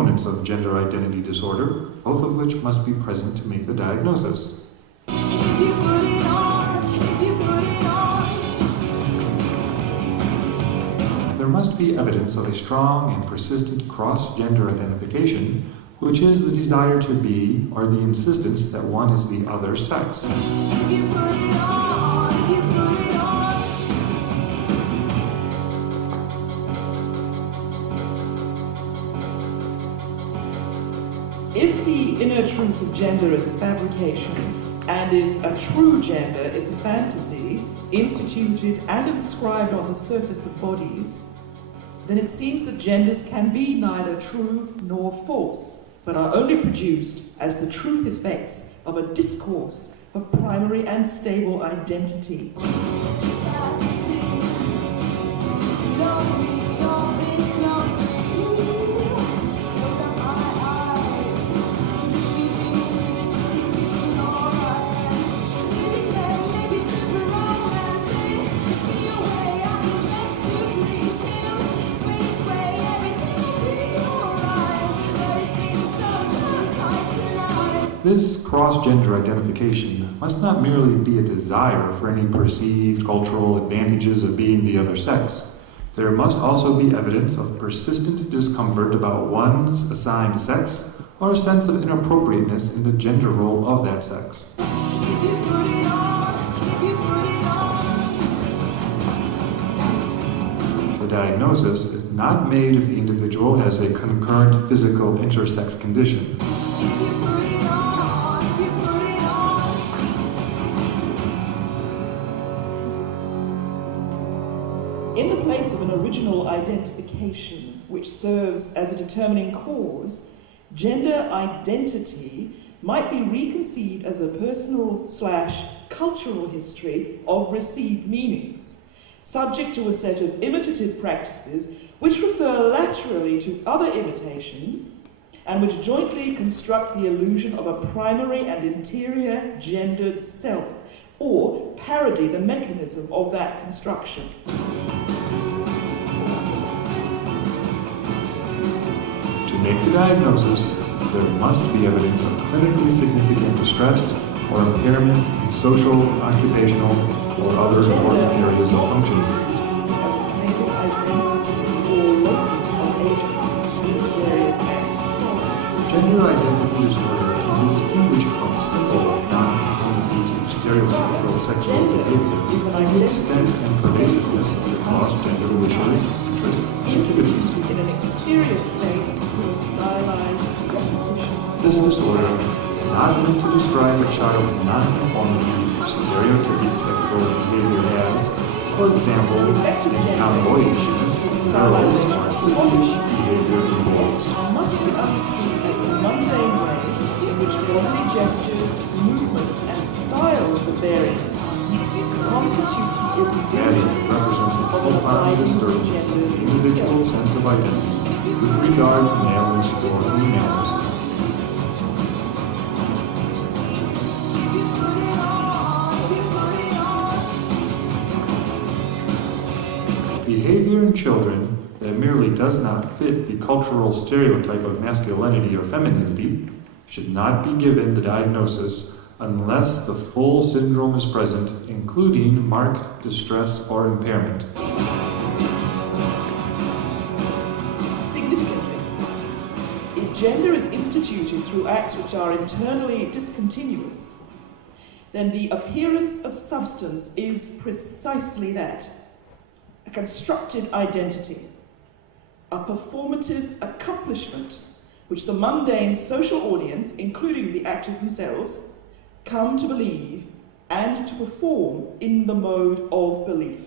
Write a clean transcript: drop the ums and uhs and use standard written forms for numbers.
components of gender identity disorder, both of which must be present to make the diagnosis. If you put it on, if you put it on. There must be evidence of a strong and persistent cross-gender identification, which is the desire to be or the insistence that one is the other sex. If you put it on, if you put it on. If the inner truth of gender is a fabrication, and if a true gender is a fantasy, instituted and inscribed on the surface of bodies, then it seems that genders can be neither true nor false, but are only produced as the truth effects of a discourse of primary and stable identity. Sad to see, lonely, all this lonely. Close up my eyes, dreamy, dreamy music, making me alright. Music may make it good for romance. Lift me away, I'm dressed to please him. Sway, everything will be alright. But it's feeling so tight tonight. This cross-gender identification must not merely be a desire for any perceived cultural advantages of being the other sex. There must also be evidence of persistent discomfort about one's assigned sex or a sense of inappropriateness in the gender role of that sex. If you put it on, if you put it on. The diagnosis is not made if the individual has a concurrent physical intersex condition. If you put it on, if you put it on. In the place of an original identification which serves as a determining cause, gender identity might be reconceived as a personal/cultural history of received meanings, subject to a set of imitative practices which refer laterally to other imitations and which jointly construct the illusion of a primary and interior gendered self, or parody the mechanism of that construction. To make the diagnosis, there must be evidence of clinically significant distress or impairment in social, occupational, or other important areas of functioning. As a stable identity or locus of agency in various acts. Gender identity disorder can be distinguished from simple, non-conformity to stereotypical sexual behavior to the extent and pervasiveness of the cross-gender wishes, interests, and activities. In an exterior space through a stylized repetition. This disorder is not meant to describe a child's non-conformity to stereotypic sexual behavior as, for example, tomboyishness, girls, or sissyish behavior in boys. Must be understood as the mundane way in which bodily gestures, movements, and styles of various kinds constitute the Imagine illusion represents a profound disturbance of the individual's sense of identity with regard to maleness or femaleness. If you put it on, if you put it on. Behavior in children that merely does not fit the cultural stereotype of masculinity or femininity should not be given the diagnosis unless the full syndrome is present, including marked distress or impairment. Significantly, if gender is instituted through acts which are internally discontinuous, then the appearance of substance is precisely that, a constructed identity, a performative accomplishment which the mundane social audience, including the actors themselves, come to believe and to perform in the mode of belief.